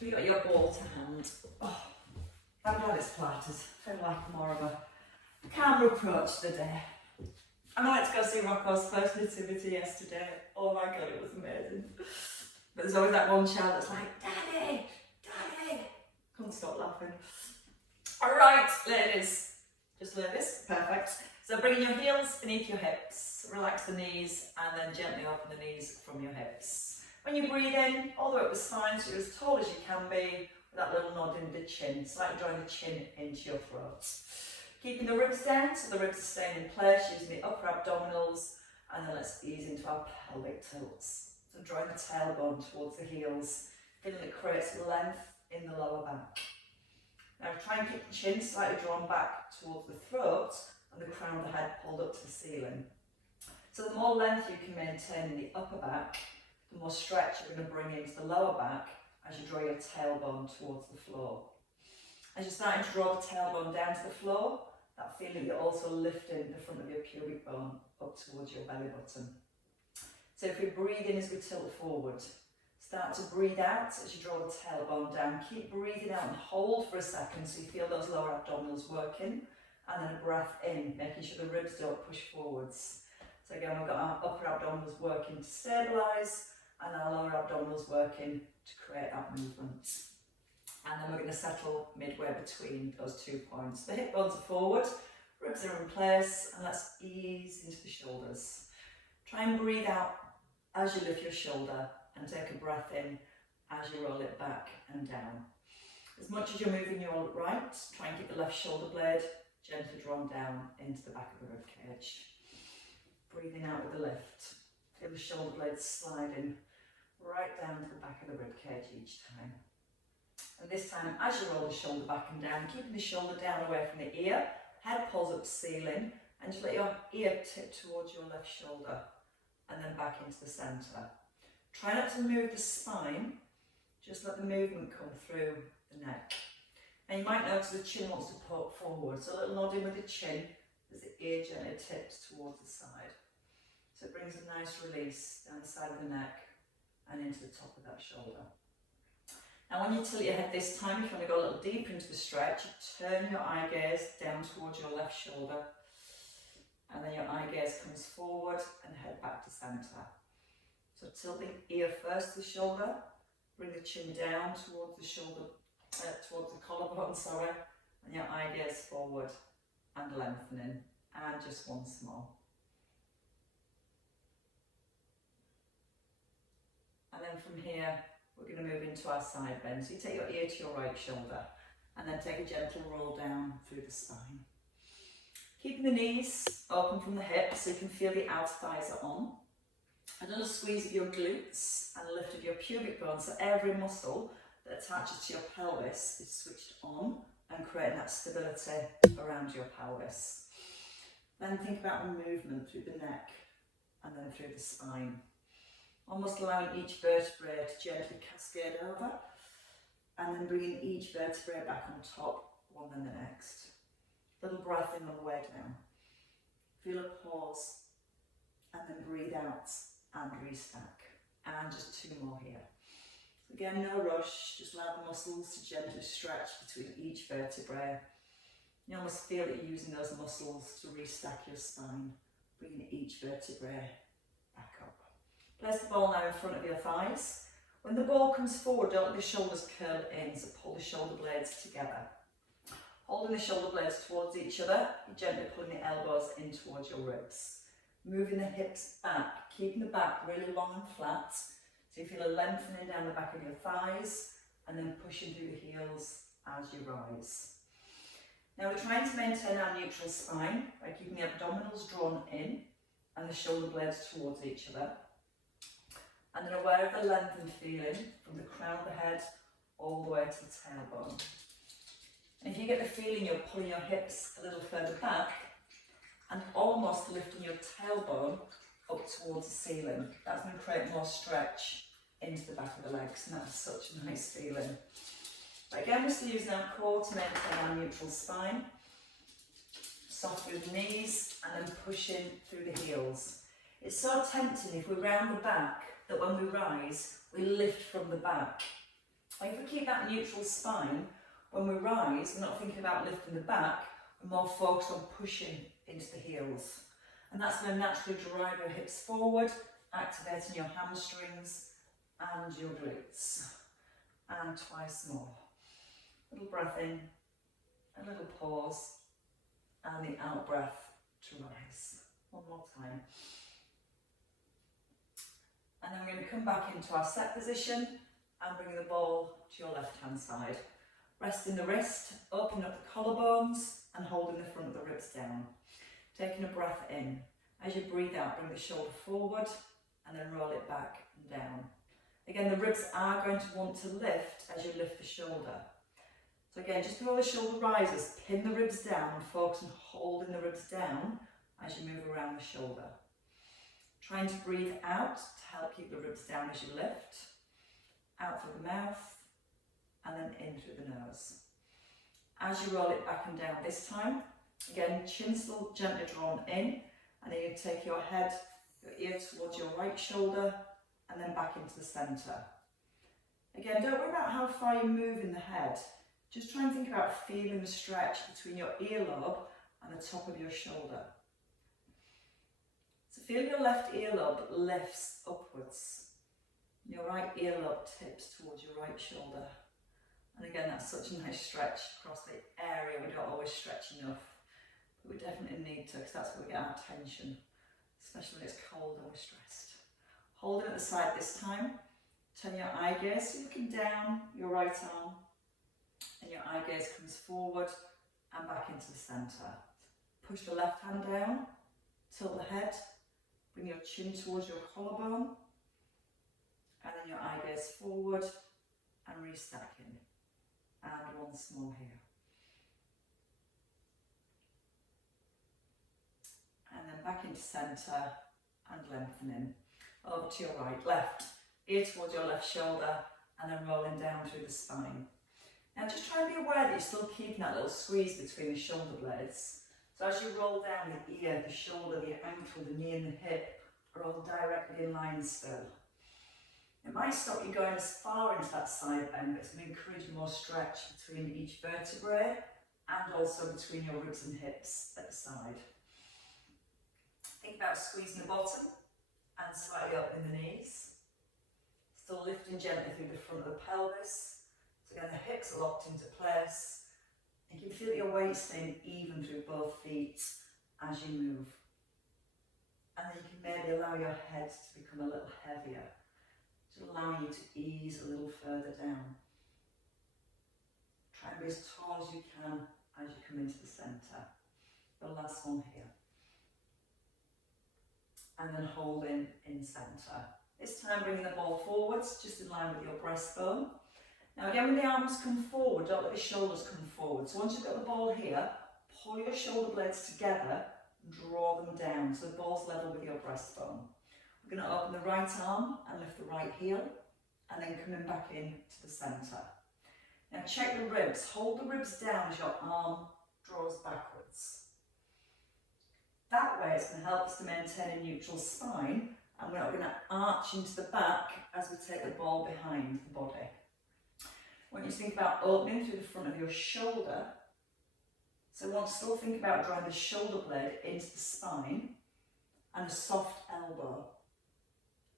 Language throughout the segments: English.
You got your ball to hand. Oh, I'm glad it's Pilates. I feel like more of a calmer approach to the day. I went to go see Rocco's first nativity yesterday. Oh my god, it was amazing. But there's always that one child that's like, Daddy, Daddy. Couldn't stop laughing. Alright, ladies. Just ladies, perfect. So bring your heels beneath your hips, relax the knees, and then gently open the knees from your hips. When you breathe in, all the way up the spine, so you're as tall as you can be, with that little nod in the chin, slightly drawing the chin into your throat. Keeping the ribs down, so the ribs are staying in place, using the upper abdominals, and then let's ease into our pelvic tilts. So drawing the tailbone towards the heels, feeling it creates length in the lower back. Now try and keep the chin slightly drawn back towards the throat, and the crown of the head pulled up to the ceiling. So the more length you can maintain in the upper back, the more stretch you're going to bring into the lower back as you draw your tailbone towards the floor. As you're starting to draw the tailbone down to the floor, that feeling you're also lifting the front of your pubic bone up towards your belly button. So if we breathe in as we tilt forward, start to breathe out as you draw the tailbone down. Keep breathing out and hold for a second so you feel those lower abdominals working. And then a breath in, making sure the ribs don't push forwards. So again, we've got our upper abdominals working to stabilise and our lower abdominals working to create that movement. And then we're going to settle midway between those 2 points. The hip bones are forward, ribs are in place, and let's ease into the shoulders. Try and breathe out as you lift your shoulder and take a breath in as you roll it back and down. As much as you're moving your right, try and keep the left shoulder blade gently drawn down into the back of the rib cage. Breathing out with the lift. Feel the shoulder blades sliding right down to the back of the rib cage each time. And this time, as you roll the shoulder back and down, keeping the shoulder down away from the ear, head pulls up to ceiling, and just let your ear tip towards your left shoulder, and then back into the centre. Try not to move the spine, just let the movement come through the neck. And you might notice the chin wants to poke forward, so a little nodding with the chin as the ear gently tips towards the side. So it brings a nice release down the side of the neck and into the top of that shoulder. Now when you tilt your head this time, if you want to go a little deeper into the stretch, you turn your eye gaze down towards your left shoulder, and then your eye gaze comes forward and head back to centre. So tilt the ear first to the shoulder, bring the chin down towards the shoulder, towards the collarbone, and your eye gaze forward and lengthening, and just once more. And then from here, we're going to move into our side bend. So you take your ear to your right shoulder, and then take a gentle roll down through the spine. Keeping the knees open from the hips so you can feel the outer thighs are on. A little squeeze of your glutes and a lift of your pubic bone, so every muscle that attaches to your pelvis is switched on and creating that stability around your pelvis. Then think about the movement through the neck and then through the spine. Almost allowing each vertebrae to gently cascade over, and then bringing each vertebrae back on top, one then the next. Little breath in on the way down. Feel a pause, and then breathe out and restack. And just 2 more here. Again, no rush, just allow the muscles to gently stretch between each vertebrae. You almost feel that you're using those muscles to restack your spine, bringing each vertebrae back up. Place the ball now in front of your thighs. When the ball comes forward, don't let the shoulders curl in, so pull the shoulder blades together. Holding the shoulder blades towards each other, you're gently pulling the elbows in towards your ribs. Moving the hips back, keeping the back really long and flat, so you feel a lengthening down the back of your thighs, and then pushing through the heels as you rise. Now we're trying to maintain our neutral spine by keeping the abdominals drawn in and the shoulder blades towards each other. And then aware of the lengthened feeling from the crown of the head all the way to the tailbone. And if you get the feeling you're pulling your hips a little further back and almost lifting your tailbone up towards the ceiling, that's going to create more stretch into the back of the legs, and that's such a nice feeling. But again, we're still using our core to maintain our neutral spine. Soft through the knees and then pushing through the heels. It's so tempting if we round the back that when we rise, we lift from the back. And if we keep that neutral spine, when we rise, we're not thinking about lifting the back, we're more focused on pushing into the heels. And that's going to naturally drive your hips forward, activating your hamstrings and your glutes. And twice more. A little breath in, a little pause, and the out breath to rise. One more time. And then we're going to come back into our set position and bring the ball to your left hand side. Resting the wrist, opening up the collarbones and holding the front of the ribs down. Taking a breath in. As you breathe out, bring the shoulder forward and then roll it back and down. Again, the ribs are going to want to lift as you lift the shoulder. So again, just before the shoulder rises, pin the ribs down and focus on holding the ribs down as you move around the shoulder. Trying to breathe out to help keep the ribs down as you lift. Out through the mouth and then in through the nose. As you roll it back and down this time, again, chin still gently drawn in, and then you take your head, your ear towards your right shoulder and then back into the centre. Again, don't worry about how far you move in the head. Just try and think about feeling the stretch between your earlobe and the top of your shoulder. So feel your left earlobe lifts upwards. Your right earlobe tips towards your right shoulder. And again, that's such a nice stretch across the area. We don't always stretch enough, but we definitely need to, because that's where we get our tension, especially when it's cold and we're stressed. Hold it at the side this time. Turn your eye gaze, so looking down your right arm, and your eye gaze comes forward and back into the centre. Push the left hand down, tilt the head, bring your chin towards your collarbone, and then your eye gaze forward and restacking. And once more here. And then back into centre and lengthening. Over to your right, left, ear towards your left shoulder and then rolling down through the spine. Now just try and be aware that you're still keeping that little squeeze between the shoulder blades. So as you roll down the ear, the shoulder, the ankle, the knee and the hip are all directly in line still. It might stop you going as far into that side bend, but it's going to encourage more stretch between each vertebrae and also between your ribs and hips at the side. Think about squeezing the bottom and slightly opening the knees. Still lifting gently through the front of the pelvis. So again, the hips are locked into place. You can feel your weight staying even through both feet as you move. And then you can maybe allow your head to become a little heavier, allowing you to ease a little further down. Try and be as tall as you can as you come into the centre. The last one here. And then holding in centre. This time bringing the ball forwards, just in line with your breastbone. Now again, when the arms come forward, don't let the shoulders come forward. So once you've got the ball here, pull your shoulder blades together and draw them down so the ball's level with your breastbone. We're going to open the right arm and lift the right heel, and then coming back in to the centre. Now check the ribs. Hold the ribs down as your arm draws backwards. That way it's going to help us to maintain a neutral spine, and we're not going to arch into the back as we take the ball behind the body. I want you to think about opening through the front of your shoulder. So I want to still think about drawing the shoulder blade into the spine and a soft elbow.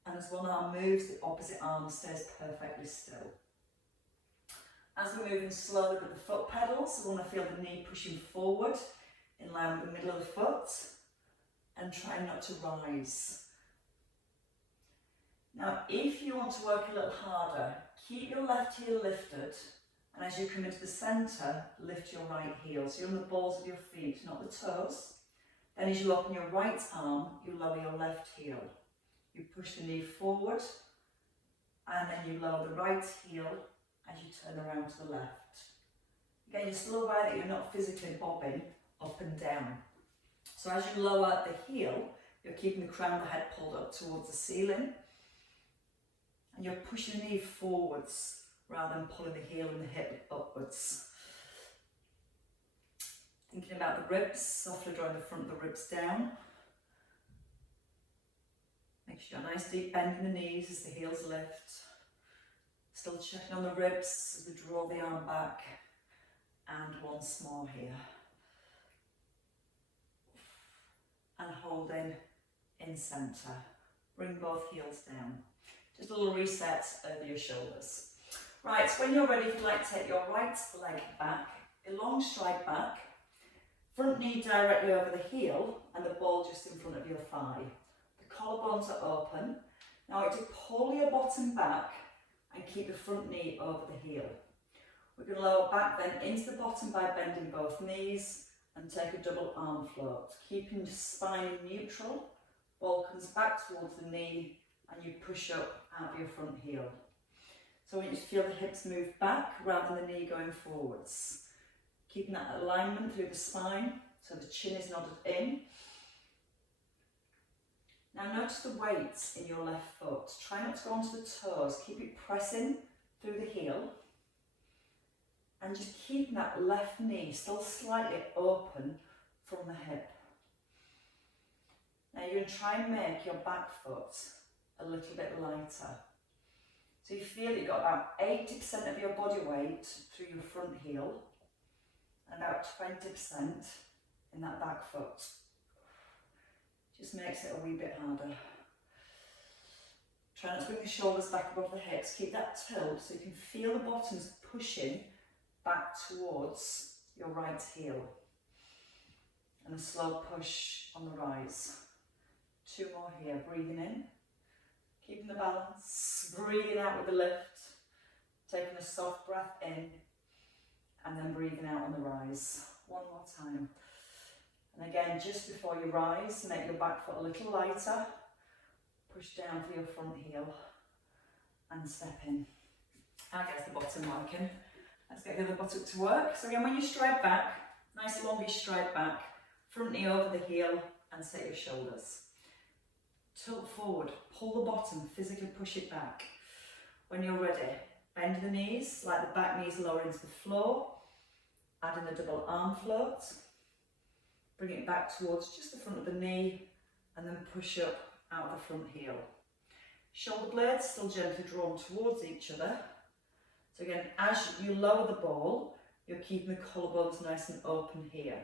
And as one arm moves, the opposite arm stays perfectly still. As we're moving slowly with the foot pedals, we want to feel the knee pushing forward in line with the middle of the foot and try not to rise. Now, if you want to work a little harder, keep your left heel lifted, and as you come into the centre, lift your right heel. So you're on the balls of your feet, not the toes. Then as you open your right arm, you lower your left heel. You push the knee forward, and then you lower the right heel as you turn around to the left. Again, you're still aware that you're not physically bobbing up and down. So as you lower the heel, you're keeping the crown of the head pulled up towards the ceiling, and you're pushing the knee forwards rather than pulling the heel and the hip upwards. Thinking about the ribs, softly drawing the front of the ribs down. Make sure a nice deep bend in the knees as the heels lift. Still checking on the ribs as we draw the arm back. And once more here. And holding in centre. Bring both heels down. Just a little reset over your shoulders. Right, when you're ready, if you'd like to take your right leg back, a long stride back, front knee directly over the heel and the ball just in front of your thigh. The collarbones are open. Now I want you to pull your bottom back and keep the front knee over the heel. We're going to lower back then into the bottom by bending both knees and take a double arm float. Keeping the spine neutral, ball comes back towards the knee and you push up out of your front heel. So I want you to feel the hips move back rather than the knee going forwards. Keeping that alignment through the spine so the chin is nodded in. Now notice the weight in your left foot. Try not to go onto the toes. Keep it pressing through the heel. And just keeping that left knee still slightly open from the hip. Now you're going to try and make your back foot a little bit lighter. So you feel that you've got about 80% of your body weight through your front heel and about 20% in that back foot. Just makes it a wee bit harder. Try not to bring the shoulders back above the hips. Keep that tilt so you can feel the bottoms pushing back towards your right heel. And a slow push on the rise. 2 more here, breathing in. Keeping the balance, breathing out with the lift. Taking a soft breath in. And then breathing out on the rise. 1 more time. And again, just before you rise, make your back foot a little lighter. Push down for your front heel. And step in. I guess the bottom working. Let's get the other buttock to work. So again, when you stride back, nice longish stride back, front knee over the heel and set your shoulders. Tilt forward, pull the bottom, physically push it back. When you're ready, bend the knees, like the back knees lower into the floor, add in a double arm float, bring it back towards just the front of the knee and then push up out of the front heel. Shoulder blades still gently drawn towards each other. So again, as you lower the ball, you're keeping the collarbones nice and open here.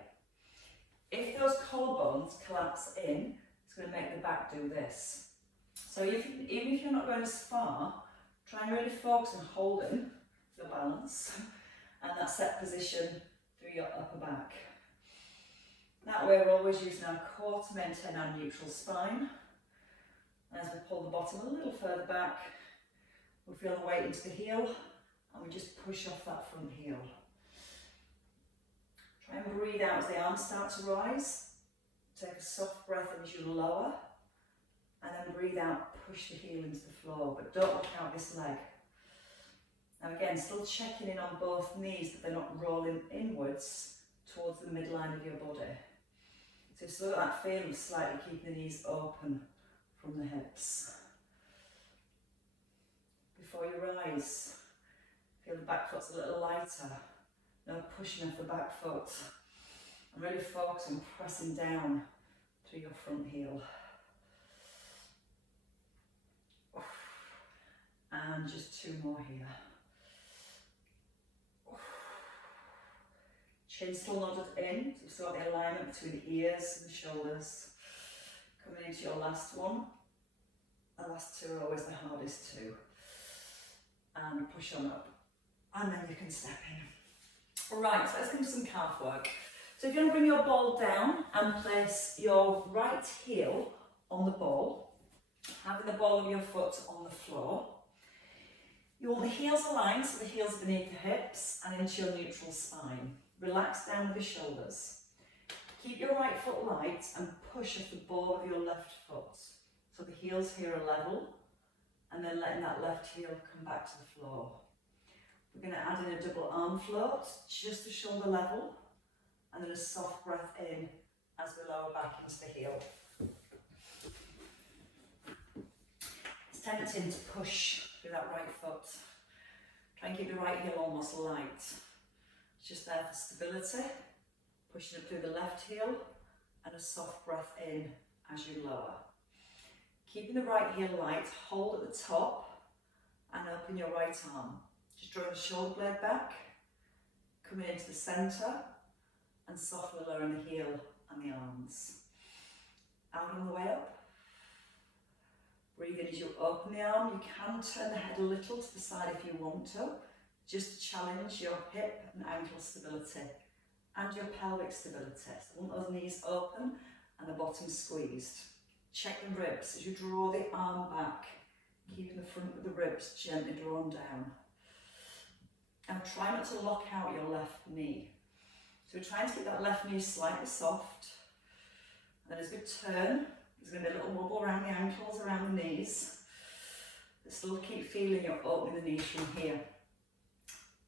If those collarbones collapse in, it's going to make the back do this. So even if you're not going as far, try and really focus on holding your balance and that set position through your upper back. That way we're always using our core to maintain our neutral spine. And as we pull the bottom a little further back, we feel the weight into the heel and we just push off that front heel. Try and breathe out as the arms start to rise. Take a soft breath in as you lower. And then breathe out, push the heel into the floor, but don't lock out this leg. Now again, still checking in on both knees that they're not rolling inwards towards the midline of your body. So you've still got that feeling of slightly keeping the knees open from the hips. Before you rise, feel the back foot's a little lighter. No pushing off the back foot. And really focus on pressing down through your front heel. And just 2 more here. Chin still nodded in, so you've still got the alignment between the ears and the shoulders. Coming into your last one. The last 2 are always the hardest too. And push on up. And then you can step in. Right, so let's do some calf work. So if you're going to bring your ball down and place your right heel on the ball, having the ball of your foot on the floor, you want the heels aligned, so the heels are beneath the hips and into your neutral spine. Relax down with the shoulders. Keep your right foot light and push off the ball of your left foot. So the heels here are level and then letting that left heel come back to the floor. We're going to add in a double arm float, just to shoulder level, and then a soft breath in as we lower back into the heel. It's tempting to push through that right foot. Try and keep the right heel almost light. It's just there for stability. Pushing up through the left heel and a soft breath in as you lower. Keeping the right heel light, hold at the top and open your right arm. Just draw the shoulder blade back, coming into the centre and softly lowering the heel and the arms. Out on the way up. Breathe in as you open the arm. You can turn the head a little to the side if you want to, just to challenge your hip and ankle stability and your pelvic stability. So want those knees open and the bottom squeezed. Check the ribs as you draw the arm back, keeping the front of the ribs gently drawn down. And try not to lock out your left knee. So we're trying to keep that left knee slightly soft. And then as we turn, there's going to be a little wobble around the ankles, around the knees. But still keep feeling you're opening the knees from here.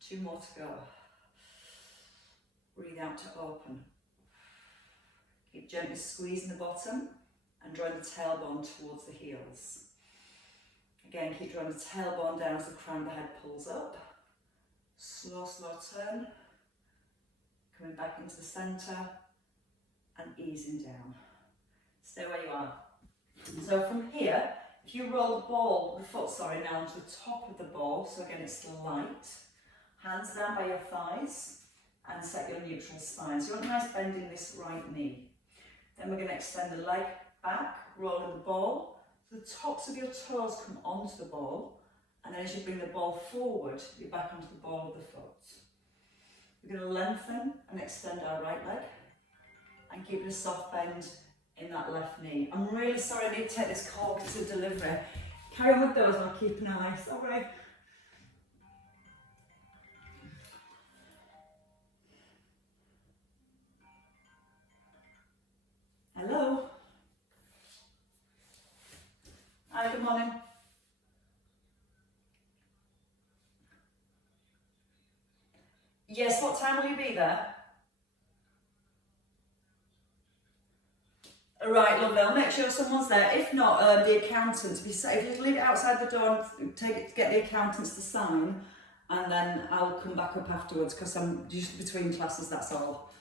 2 more to go. Breathe out to open. Keep gently squeezing the bottom and drawing the tailbone towards the heels. Again, keep drawing the tailbone down as the crown of the head pulls up. Slow, slow turn. Coming back into the centre and easing down. Stay where you are. So from here, if you roll the foot now onto the top of the ball, so again it's still light, hands down by your thighs and set your neutral spine. So you want a nice bend in this right knee. Then we're going to extend the leg back, rolling the ball, so the tops of your toes come onto the ball, and then as you bring the ball forward, you're back onto the ball of the foot. We're going to lengthen and extend our right leg and keep a soft bend in that left knee. I'm really sorry I need to take this call because of delivery. Carry on with those and I'll keep an eye. Sorry. Hello. Hi, good morning. Yes, what time will you be there? Right, lovely. I'll make sure someone's there. If not, the accountant, to be safe, just leave it outside the door and take it to get the accountants to sign, and then I'll come back up afterwards because I'm just between classes, that's all.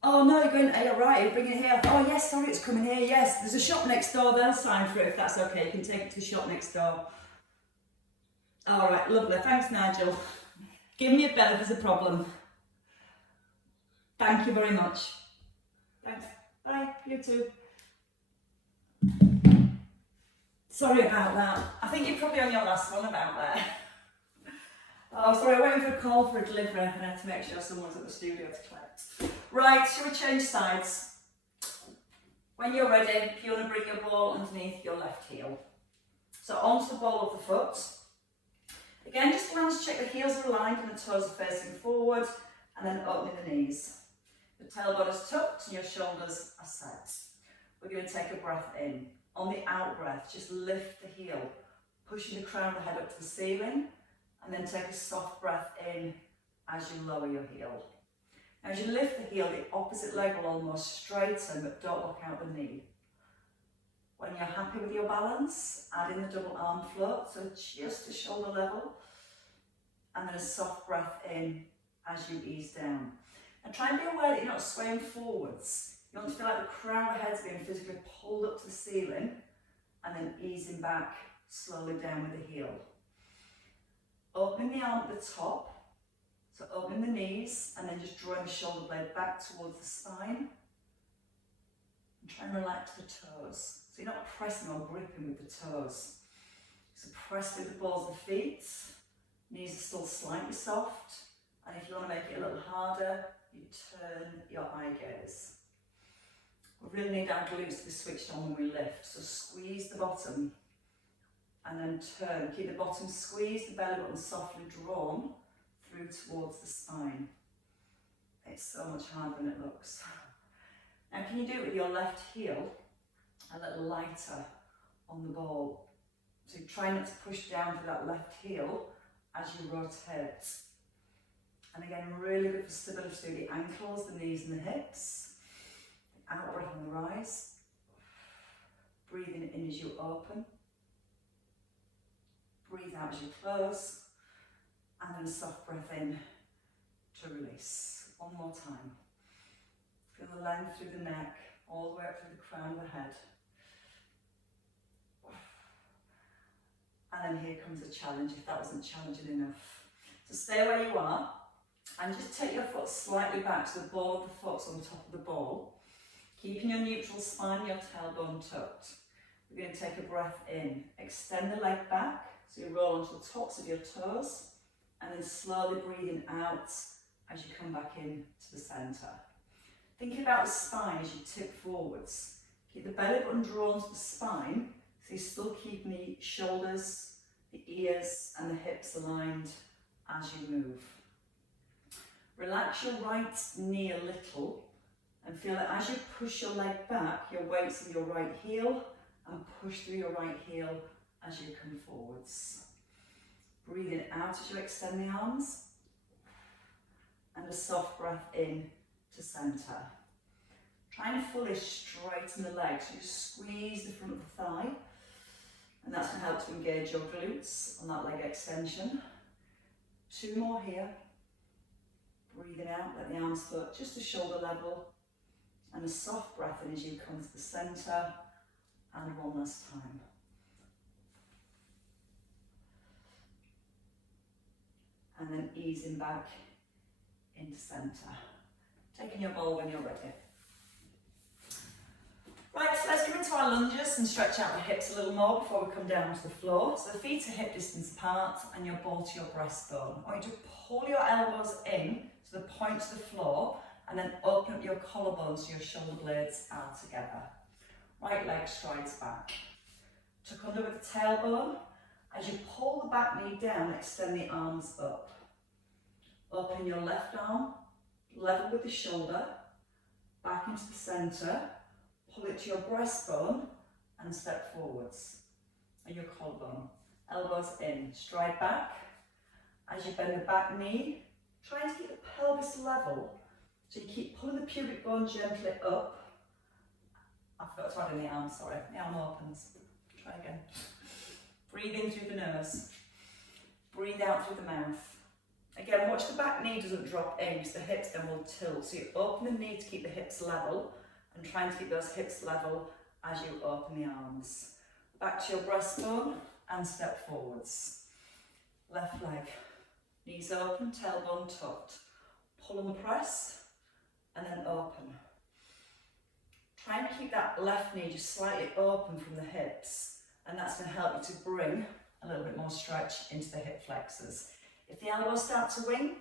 Oh no, you're going, you're right, you're bringing it here. Oh yes, sorry, it's coming here, yes. There's a shop next door, they'll sign for it if that's okay. You can take it to the shop next door. All right, lovely. Thanks, Nigel. Give me a bell if there's a problem. Thank you very much. Thanks. Bye. You too. Sorry about that. I think you're probably on your last one about that. Oh, sorry, I'm waiting for a call for a delivery and I have to make sure someone's at the studio to collect. Right, shall we change sides? When you're ready, if you want to bring your ball underneath your left heel. So onto the ball of the foot. Again, just glance, check the heels are aligned and the toes are facing forward, and then opening the knees. The tailbone is tucked and your shoulders are set. We're going to take a breath in. On the out breath, just lift the heel, pushing the crown of the head up to the ceiling, and then take a soft breath in as you lower your heel. Now, as you lift the heel, the opposite leg will almost straighten, but don't lock out the knee. When you're happy with your balance, add in the double arm float, so just to shoulder level, and then a soft breath in as you ease down. And try and be aware that you're not swaying forwards. You want to feel like the crown of the head's being physically pulled up to the ceiling, and then easing back slowly down with the heel. Opening the arm at the top, so opening the knees, and then just drawing the shoulder blade back towards the spine. And try and relax the toes. So you're not pressing or gripping with the toes. So press through the balls of the feet. Knees are still slightly soft. And if you want to make it a little harder, you turn your eye gaze. We really need our glutes to be switched on when we lift. So squeeze the bottom and then turn. Keep the bottom squeezed, the belly button softly drawn through towards the spine. It's so much harder than it looks. Now can you do it with your left heel a little lighter on the ball? So try not to push down to that left heel as you rotate. And again, really good for stability through the ankles, the knees and the hips. Out breath on the rise. Breathing in as you open. Breathe out as you close. And then a soft breath in to release. One more time. Feel the length through the neck, all the way up through the crown of the head. And then here comes a challenge, if that wasn't challenging enough. So stay where you are, and just take your foot slightly back so the ball of the foot's on top of the ball. Keeping your neutral spine, your tailbone tucked. We're going to take a breath in. Extend the leg back, so you roll onto the tops of your toes, and then slowly breathing out as you come back in to the centre. Thinking about the spine as you tip forwards. Keep the belly button drawn to the spine, so you're still keeping the shoulders, the ears and the hips aligned as you move. Relax your right knee a little and feel that as you push your leg back, your weight's in your right heel, and push through your right heel as you come forwards. Breathing out as you extend the arms, and a soft breath in to centre. Trying to fully straighten the legs, so you squeeze the front of the thigh, and that's going to help to engage your glutes on that leg extension. 2 more here. Breathing out, let the arms float just to shoulder level, and a soft breath in as you come to the centre, and one last time. And then easing back into centre. Taking your bowl when you're ready. Right, so let's come into our lunges and stretch out the hips a little more before we come down to the floor. So the feet are hip distance apart and your ball to your breastbone. I want you to pull your elbows in to the point to the floor, and then open up your collarbones so your shoulder blades are together. Right leg strides back. Tuck under with the tailbone. As you pull the back knee down, extend the arms up. Open your left arm, level with the shoulder, back into the centre, pull it to your breastbone and step forwards. And your collarbone. Elbows in, stride back. As you bend the back knee, try to keep the pelvis level. So you keep pulling the pubic bone gently up. I forgot to add in the arm, sorry. The arm opens. Try again. Breathe in through the nose. Breathe out through the mouth. Again, watch the back knee doesn't drop in because the hips then will tilt. So you open the knee to keep the hips level and try and keep those hips level as you open the arms. Back to your breastbone and step forwards. Left leg. Knees open, tailbone tucked. Pull on the press and then open. Try and keep that left knee just slightly open from the hips, and that's going to help you to bring a little bit more stretch into the hip flexors. If the elbows start to wing,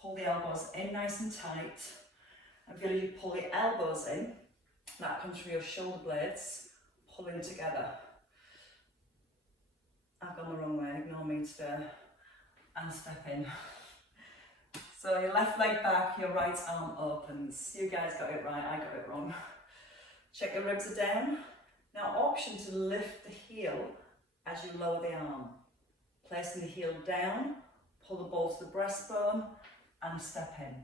pull the elbows in nice and tight, and feel as you pull the elbows in, that comes from your shoulder blades pulling together. I've gone the wrong way, ignore me today, and step in. So your left leg back, your right arm opens. You guys got it right, I got it wrong. Check the ribs are down. Now option to lift the heel as you lower the arm. Placing the heel down, pull the ball to the breastbone and step in.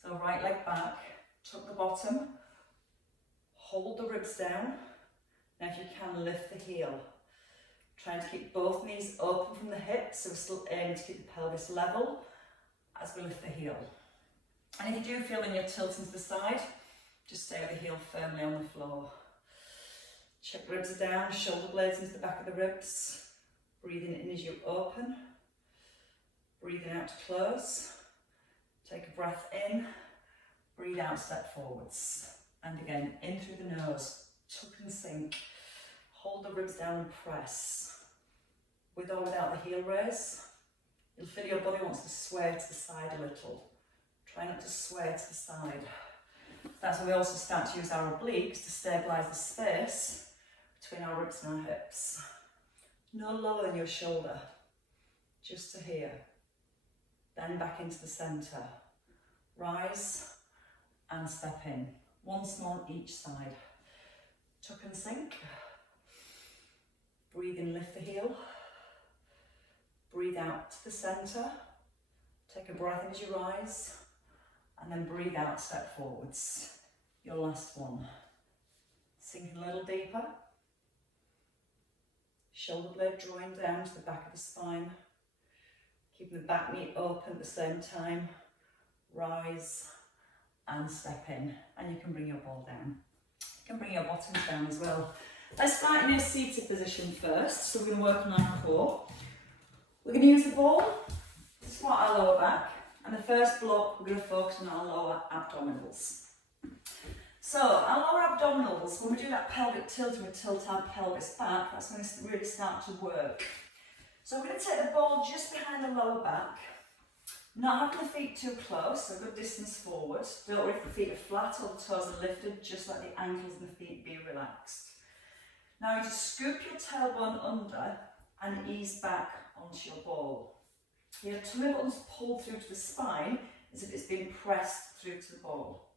So right leg back, tuck the bottom, hold the ribs down. Now if you can, lift the heel. Trying to keep both knees open from the hips, so we're still aiming to keep the pelvis level as we lift the heel. And if you do feel when you're tilting to the side, just stay with the heel firmly on the floor. Check ribs are down, shoulder blades into the back of the ribs. Breathing in as you open. Breathing out to close. Take a breath in. Breathe out, step forwards. And again, in through the nose. Tuck and sink. Hold the ribs down and press. With or without the heel raise. You'll feel your body wants to sway to the side a little. Try not to sway to the side. That's why we also start to use our obliques to stabilise the space between our ribs and our hips. No lower than your shoulder, just to here. Then back into the centre. Rise and step in. Once more on each side. Tuck and sink. Breathe in, lift the heel. Breathe out to the centre. Take a breath in as you rise. And then breathe out, step forwards. Your last one. Sink a little deeper. Shoulder blade drawing down to the back of the spine. Keeping the back knee open at the same time. Rise and step in, and you can bring your ball down. You can bring your bottoms down as well. Let's start in a seated position first. So we're going to work on our core. We're going to use the ball to squat our lower back, and the first block we're going to focus on our lower abdominals. So our lower abdominals, when we do that pelvic tilt and we tilt our pelvis back, that's when it's really start to work. So we're going to take the ball just behind the lower back, not having the feet too close, so a good distance forward. Don't worry if the feet are flat or the toes are lifted, just let the ankles and the feet be relaxed. Now you just scoop your tailbone under and ease back onto your ball. Your tummy buttons pull through to the spine as if it's being pressed through to the ball.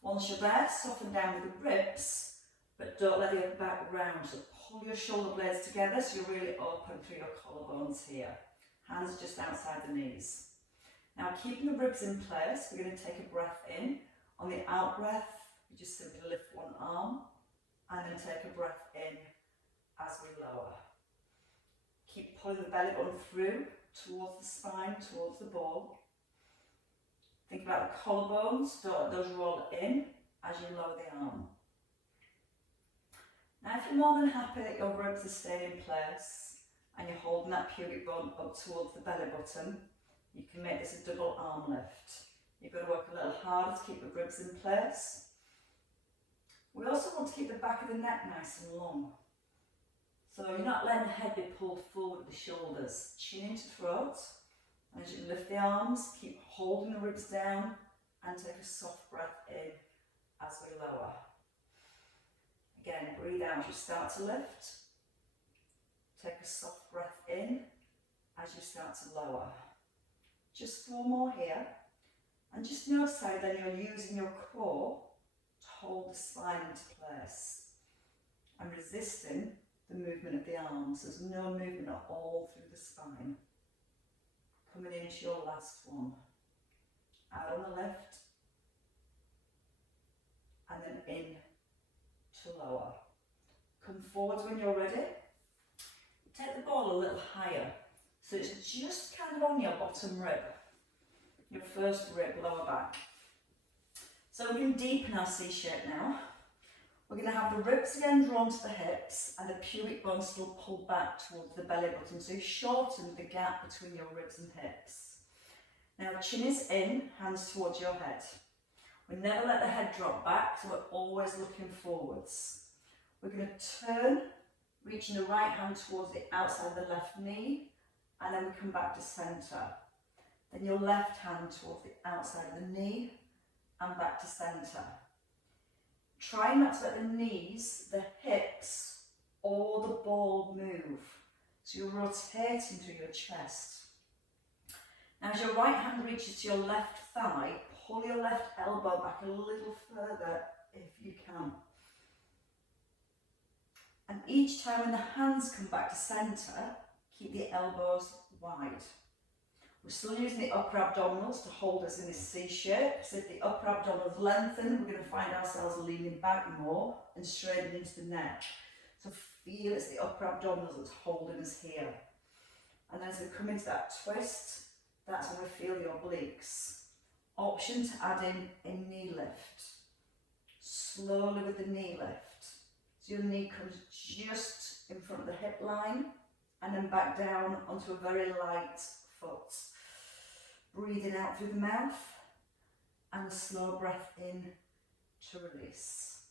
Once you're there, soften down with the ribs, but don't let the upper back round. So pull your shoulder blades together so you're really open through your collarbones here. Hands just outside the knees. Now keeping the ribs in place, we're going to take a breath in. On the out breath, you just simply lift one arm and then take a breath in as we lower. Keep pulling the belly button through towards the spine, towards the ball. Think about the collarbones, don't let those roll in as you lower the arm. Now if you're more than happy that your ribs are staying in place and you're holding that pubic bone up towards the belly button, you can make this a double arm lift. You've got to work a little harder to keep the ribs in place. We also want to keep the back of the neck nice and long. So you're not letting the head be pulled forward with the shoulders. Chin into throat. And as you lift the arms, keep holding the ribs down and take a soft breath in as we lower. Again, breathe out as you start to lift. Take a soft breath in as you start to lower. Just 4 more here. And just notice how then you're using your core to hold the spine into place and resisting the movement of the arms. There's no movement at all through the spine. Coming into your last one. Out on the lift. And then in to lower. Come forwards when you're ready. Take the ball a little higher. So it's just kind of on your bottom rib. Your first rib, lower back. So we're going to deepen our C shape now. We're going to have the ribs again drawn to the hips and the pubic bone still pulled back towards the belly button. So you shorten the gap between your ribs and hips. Now chin is in, hands towards your head. We never let the head drop back, so we're always looking forwards. We're going to turn, reaching the right hand towards the outside of the left knee, and then we come back to centre. Then your left hand towards the outside of the knee, and back to centre. Try not to let the knees, the hips, or the ball move. So you're rotating through your chest. Now as your right hand reaches to your left thigh, pull your left elbow back a little further if you can. And each time when the hands come back to centre, keep the elbows wide. We're still using the upper abdominals to hold us in this C shape. So if the upper abdominals lengthen, we're going to find ourselves leaning back more and straightening into the neck. So feel it's the upper abdominals that's holding us here. And as we come into that twist, that's when we feel your obliques. Option to add in a knee lift. Slowly with the knee lift. So your knee comes just in front of the hip line and then back down onto a very light foot. Breathing out through the mouth and a slow breath in to release.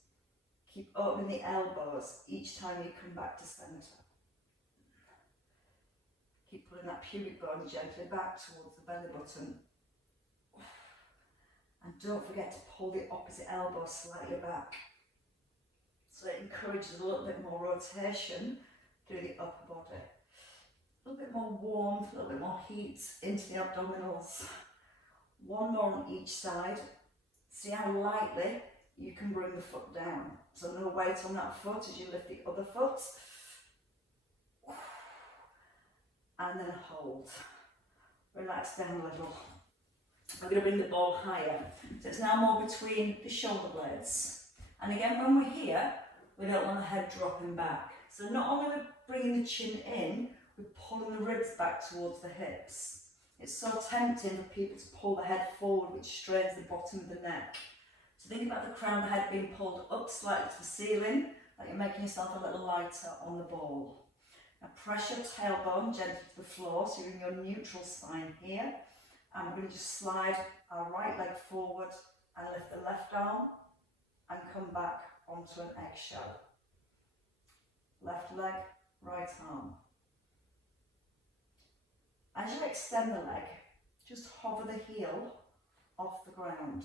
Keep opening the elbows each time you come back to centre. Keep pulling that pubic bone gently back towards the belly button. And don't forget to pull the opposite elbow slightly back. So it encourages a little bit more rotation through the upper body. A little bit more warmth, a little bit more heat into the abdominals. 1 more on each side. See how lightly you can bring the foot down. So no weight on that foot as you lift the other foot. And then hold. Relax down a little. We're going to bring the ball higher. So it's now more between the shoulder blades. And again, when we're here, we don't want the head dropping back. So not only are we bringing the chin in, we're pulling the ribs back towards the hips. It's so tempting for people to pull the head forward, which strains the bottom of the neck. So think about the crown of the head being pulled up slightly to the ceiling, like you're making yourself a little lighter on the ball. Now press your tailbone gently to the floor, so you're in your neutral spine here. And we're going to just slide our right leg forward and lift the left arm and come back onto an eggshell. Left leg, right arm. As you extend the leg, just hover the heel off the ground.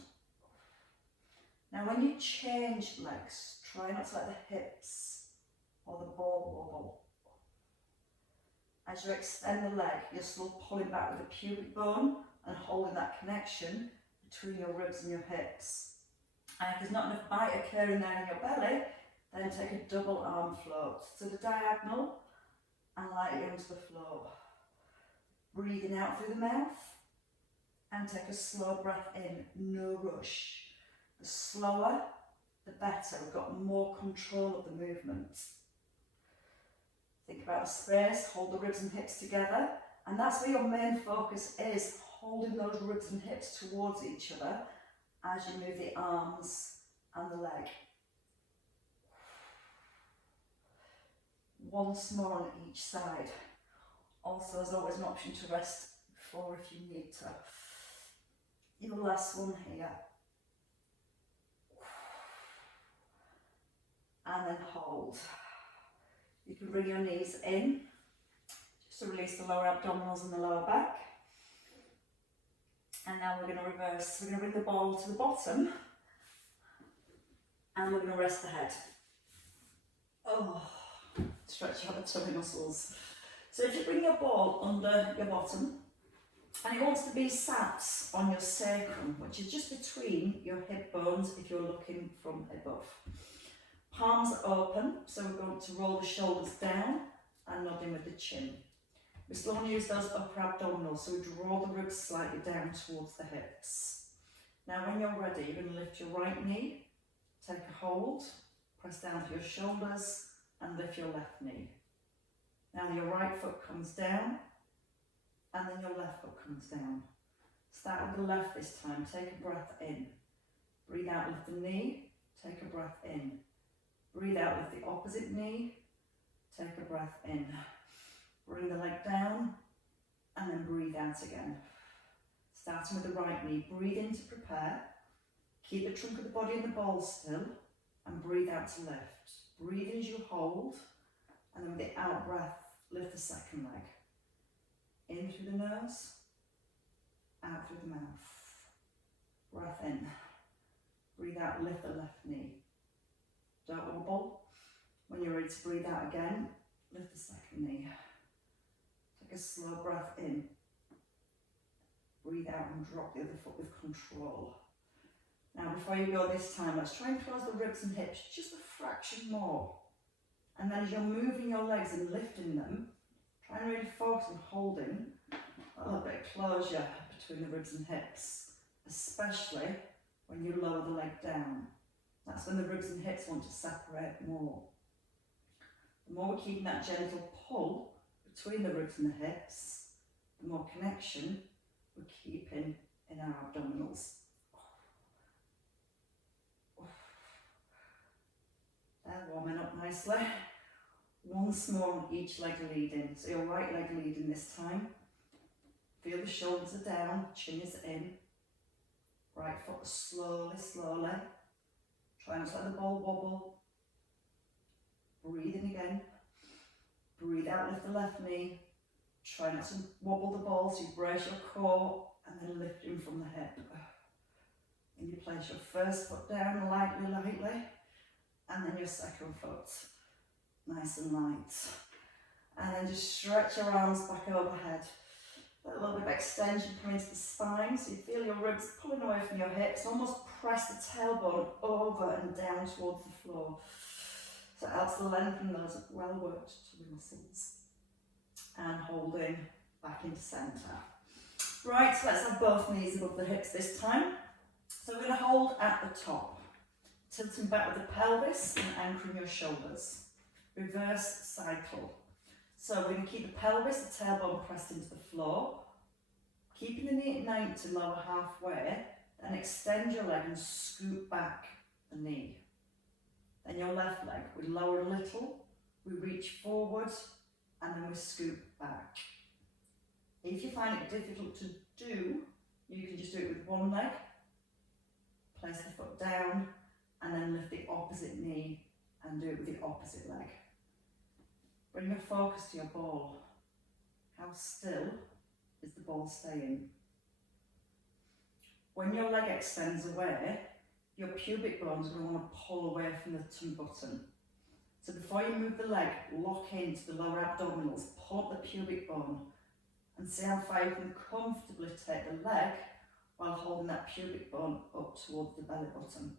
Now when you change legs, try not to let the hips or the ball wobble. As you extend the leg, you're still pulling back with the pubic bone and holding that connection between your ribs and your hips. And if there's not enough bite occurring there in your belly, then take a double arm float to the diagonal and lightly onto the floor. Breathing out through the mouth and take a slow breath in, no rush. The slower, the better. We've got more control of the movement. Think about the space, hold the ribs and hips together, and that's where your main focus is, holding those ribs and hips towards each other as you move the arms and the leg. Once more on each side. Also, there's always an option to rest before if you need to. Your last one here. And then hold. You can bring your knees in, just to release the lower abdominals and the lower back. And now we're going to reverse. We're going to bring the ball to the bottom, and we're going to rest the head. Oh, stretch out the tummy muscles. So if you bring your ball under your bottom, and it wants to be sat on your sacrum, which is just between your hip bones if you're looking from above. Palms are open, so we're going to roll the shoulders down and nod in with the chin. We still want to use those upper abdominals, so we draw the ribs slightly down towards the hips. Now when you're ready, you're going to lift your right knee, take a hold, press down to your shoulders and lift your left knee. Now your right foot comes down and then your left foot comes down. Start with the left this time, take a breath in. Breathe out, lift the knee, take a breath in. Breathe out, lift the opposite knee, take a breath in. Bring the leg down and then breathe out again. Starting with the right knee, breathe in to prepare. Keep the trunk of the body in the bowl still and breathe out to lift. Breathe in as you hold and then with the out breath, lift the second leg. In through the nose, out through the mouth. Breath in. Breathe out, lift the left knee. Don't wobble. When you're ready to breathe out again, lift the second knee. Take a slow breath in. Breathe out and drop the other foot with control. Now before you go this time, let's try and close the ribs and hips just a fraction more. And then as you're moving your legs and lifting them, try and really focus on holding a little bit of closure between the ribs and hips, especially when you lower the leg down. That's when the ribs and hips want to separate more. The more we're keeping that gentle pull between the ribs and the hips, the more connection we're keeping in our abdominals. They're warming up nicely. Once more on each leg leading. So your right leg leading this time. Feel the shoulders are down, chin is in. Right foot slowly, slowly. Try not to let the ball wobble. Breathe in again. Breathe out, lift the left knee. Try not to wobble the ball, so you brace your core and then lift in from the hip. And you place your first foot down lightly, lightly. And then your second foot, nice and light. And then just stretch your arms back overhead. A little bit of extension coming into the spine, so you feel your ribs pulling away from your hips. Almost press the tailbone over and down towards the floor. So it helps to lengthen those well-worked tummy muscles. And holding back into centre. Right, so let's have both knees above the hips this time. So we're going to hold at the top. Tilting back with the pelvis and anchoring your shoulders. Reverse cycle. So we're going to keep the pelvis, the tailbone pressed into the floor. Keeping the knee at 90 lower halfway, then extend your leg and scoop back the knee. Then your left leg, we lower a little, we reach forward, and then we scoop back. If you find it difficult to do, you can just do it with one leg, place the foot down, and then lift the opposite knee and do it with the opposite leg. Bring your focus to your ball. How still is the ball staying? When your leg extends away, your pubic bone is going to want to pull away from the tummy button. So before you move the leg, lock into the lower abdominals, pull up the pubic bone, and see how far you can comfortably take the leg while holding that pubic bone up towards the belly button.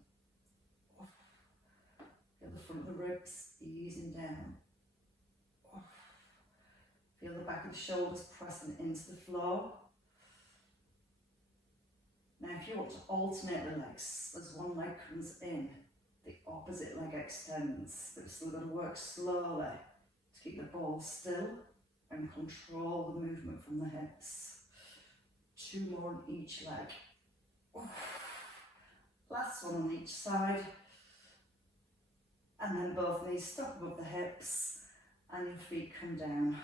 Feel the front of the ribs easing down. Feel the back of the shoulders pressing into the floor. Now if you want to alternate the legs, as one leg comes in, the opposite leg extends, but it's still going to work slowly to keep the ball still and control the movement from the hips. 2 more on each leg. Last one on each side. And then both knees stop above the hips and your feet come down.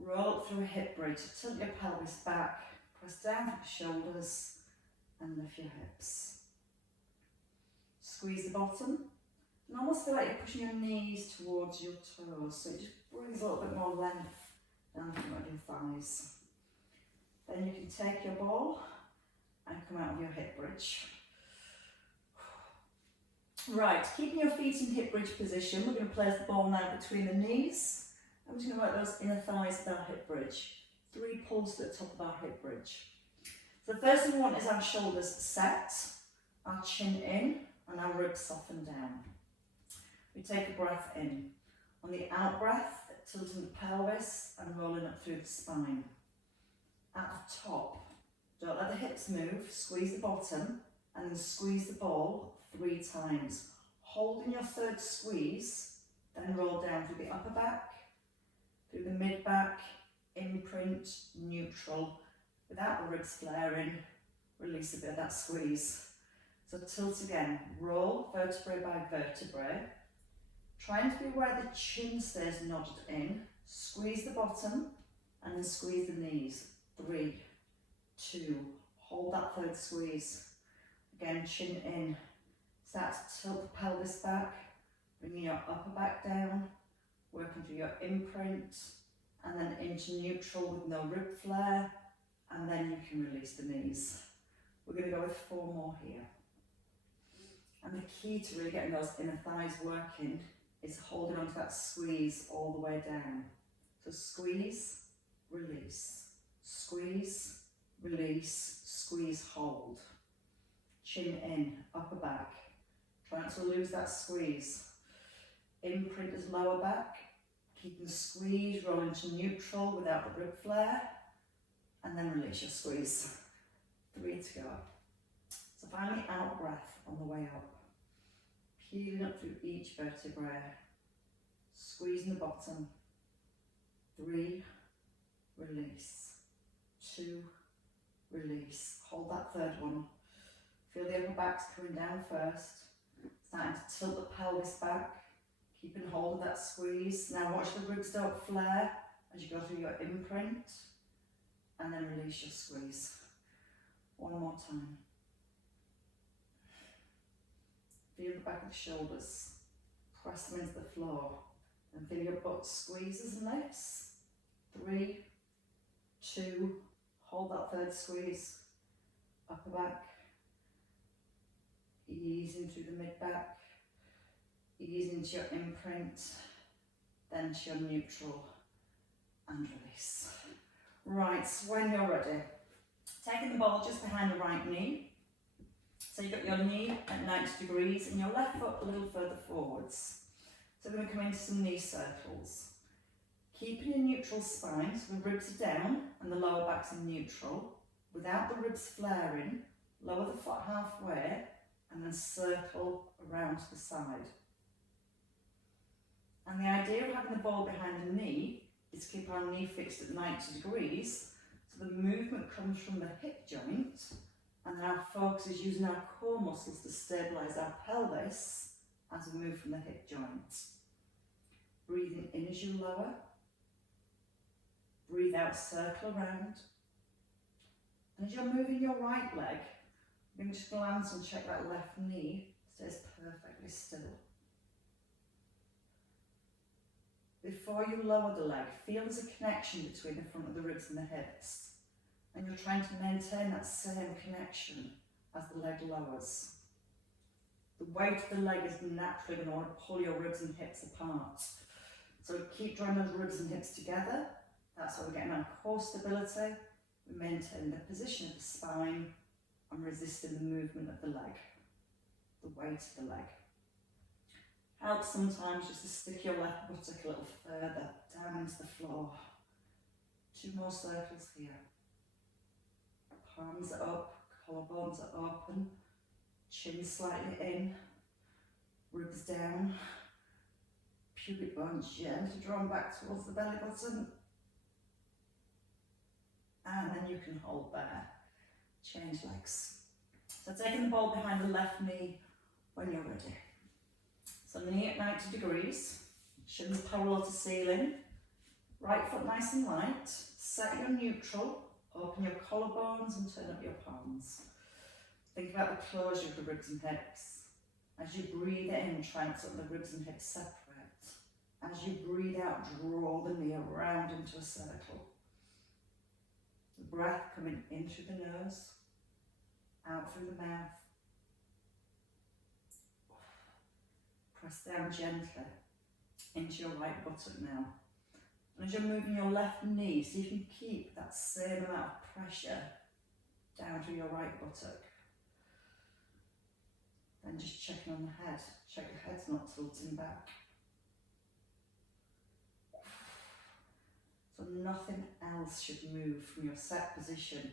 Roll up through a hip bridge, tilt your pelvis back, press down to the shoulders and lift your hips. Squeeze the bottom and almost feel like you're pushing your knees towards your toes, so it just brings a little bit more length down from your thighs. Then you can take your ball and come out of your hip bridge. Right, keeping your feet in hip bridge position, we're going to place the ball now between the knees. I'm just going to work those inner thighs of our hip bridge. 3 pulls to the top of our hip bridge. So the first thing we want is our shoulders set, our chin in, and our ribs soften down. We take a breath in. On the out breath, tilting the pelvis and rolling up through the spine. At the top, don't let the hips move, squeeze the bottom, and then squeeze the ball 3 times. Holding your third squeeze, then roll down through the upper back, through the mid back, imprint, neutral, without the ribs flaring, release a bit of that squeeze. So tilt again, roll vertebrae by vertebrae, trying to be where the chin stays nodded in, squeeze the bottom, and then squeeze the knees. 3, 2, hold that third squeeze. Again, chin in, start to tilt the pelvis back, bringing your upper back down, working through your imprint, and then into neutral with no rib flare, and then you can release the knees. We're going to go with 4 more here. And the key to really getting those inner thighs working is holding onto that squeeze all the way down. So squeeze, release, squeeze, release, squeeze, hold. Chin in, upper back, trying to lose that squeeze. Imprint as lower back, keeping the squeeze, roll into neutral without the rib flare, and then release your squeeze. 3 to go. So find the out breath on the way up. Peeling up through each vertebrae, squeezing the bottom. 3, release. 2, release. Hold that third one. Feel the upper back's coming down first. Starting to tilt the pelvis back, keeping hold of that squeeze. Now watch the ribs don't flare as you go through your imprint, and then release your squeeze. 1 more time. Feel the back of the shoulders, press them into the floor, and feel your butt squeezes and lifts. 3, 2, hold that third squeeze. Upper back, easing through the mid back, ease into your imprint, then to your neutral, and release. Right, so when you're ready, taking the ball just behind the right knee. So you've got your knee at 90 degrees and your left foot a little further forwards. So we're going to come into some knee circles. Keeping a neutral spine, so the ribs are down and the lower back's in neutral. Without the ribs flaring, lower the foot halfway and then circle around to the side. And the idea of having the ball behind the knee is to keep our knee fixed at 90 degrees, so So the movement comes from the hip joint, and our focus is using our core muscles to stabilise our pelvis as we move from the hip joint. Breathing in as you lower. Breathe out, circle around. And as you're moving your right leg, you can just glance and check that left knee stays perfectly still. Before you lower the leg, feel there's a connection between the front of the ribs and the hips. And you're trying to maintain that same connection as the leg lowers. The weight of the leg is naturally going to want to pull your ribs and hips apart. So keep drawing those ribs and hips together. That's why we're getting our core stability. We maintain the position of the spine and resisting the movement of the leg, the weight of the leg. Helps sometimes just to stick your left buttock a little further down into the floor. 2 more circles here. Palms are up, collarbones are open, chin slightly in, ribs down, pubic bones gently drawn back towards the belly button. And then you can hold there. Change legs. So taking the ball behind the left knee when you're ready. So knee at 90 degrees, shins parallel to ceiling, right foot nice and light, set your neutral, open your collarbones and turn up your palms. Think about the closure of the ribs and hips. As you breathe in, try and let the ribs and hips separate. As you breathe out, draw the knee around into a circle. The breath coming in through the nose, out through the mouth. Press down gently into your right buttock now. And as you're moving your left knee, see if you can keep that same amount of pressure down through your right buttock. Then just checking on the head. Check the head's not tilting back. So nothing else should move from your set position,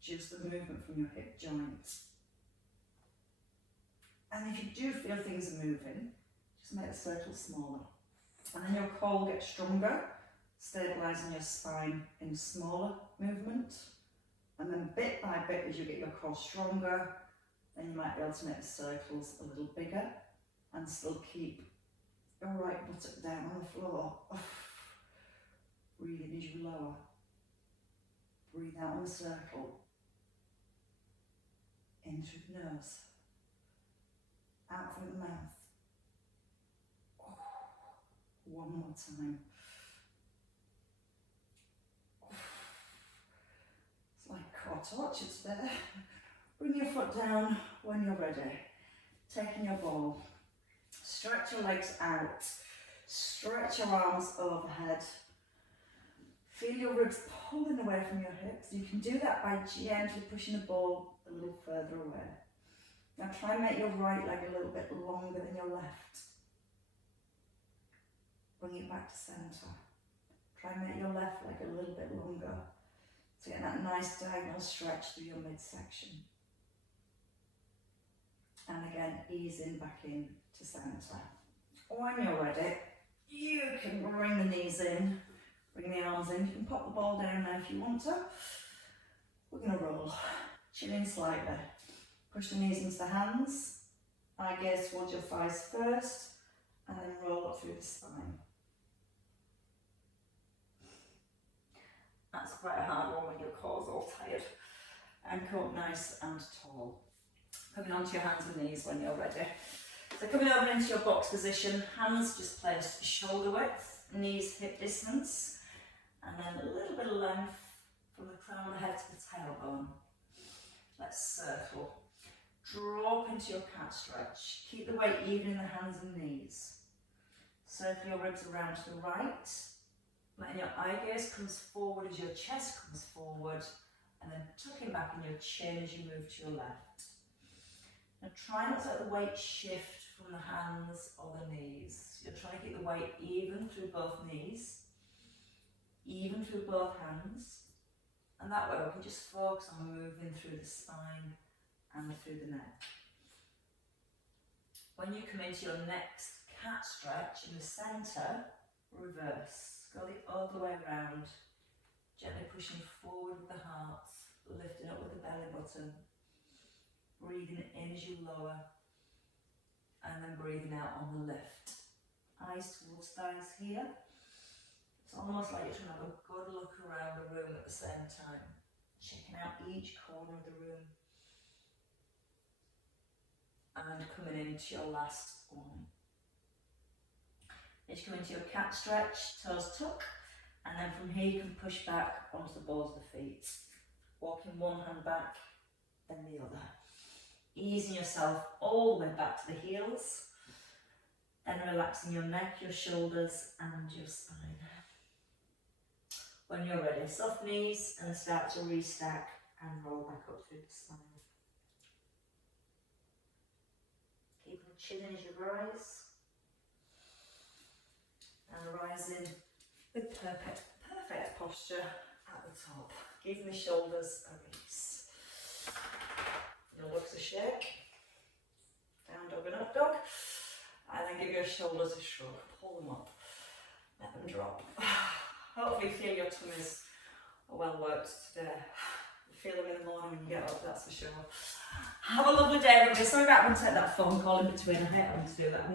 just the movement from your hip joint. And if you do feel things are moving, just make the circle smaller. And then your core will get stronger, stabilising your spine in smaller movement. And then bit by bit, as you get your core stronger, then you might be able to make the circles a little bigger and still keep your right buttock down on the floor. Breathe in as you lower. Breathe out on the circle. In through the nose. Out through the mouth. One more time. It's like core torture there. Bring your foot down when you're ready. Taking your ball. Stretch your legs out. Stretch your arms overhead. Feel your ribs pulling away from your hips. You can do that by gently pushing the ball a little further away. Now try and make your right leg a little bit longer than your left. Bring it back to centre. Try and make your left leg a little bit longer. So get that nice diagonal stretch through your midsection. And again, ease in back in to centre. When you're ready, you can bring the knees in, bring the arms in. You can pop the ball down now if you want to. We're going to roll. Chin in slightly. Push the knees into the hands. Eye gaze towards your thighs first, and then roll up through the spine. That's quite a hard one when your core's all tired. And come up nice and tall. Coming onto your hands and knees when you're ready. So coming over into your box position, hands just placed shoulder width, knees hip distance, and then a little bit of length from the crown of the head to the tailbone. Let's circle. Drop into your cat stretch. Keep the weight even in the hands and knees. Circle your ribs around to the right. Letting your eye gaze comes forward as your chest comes forward, and then tucking back in your chin as you move to your left. Now try not to let the weight shift from the hands or the knees. You're trying to keep the weight even through both knees, even through both hands, and that way we can just focus on moving through the spine and through the neck. When you come into your next cat stretch in the centre, reverse. Go the other way around. Gently pushing forward with the heart, lifting up with the belly button, breathing in as you lower, and then breathing out on the lift. Eyes towards thighs here. It's almost like you're trying to have a good look around the room at the same time, checking out each corner of the room. And coming into your last one. As you come into your cat stretch, toes tuck, and then from here you can push back onto the balls of the feet. Walking one hand back, then the other. Easing yourself all the way back to the heels, then relaxing your neck, your shoulders and your spine. When you're ready, soft knees and start to restack and roll back up through the spine. Keeping the chin in as you rise. And rising with perfect posture at the top. Giving the shoulders a release. Your legs a shake. Down dog and up dog. And then give your shoulders a shrug. Pull them up. Let them drop. Hopefully you feel your tummies are well worked today. You feel them in the morning when you get up, that's for sure. Have a lovely day, everybody. Sorry about having to take that phone call in between. I hate having to do that.